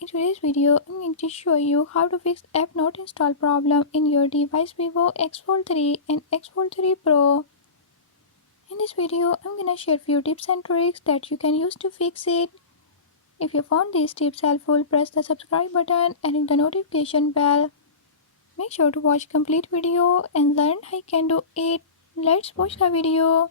in today's video, I'm going to show you how to fix app not installed problem in your device Vivo X Fold 3 and X Fold 3 Pro. In this video, I'm going to share few tips and tricks that you can use to fix it. If you found these tips helpful, press the subscribe button and hit the notification bell. Make sure to watch complete video and learn how you can do it. Let's watch the video.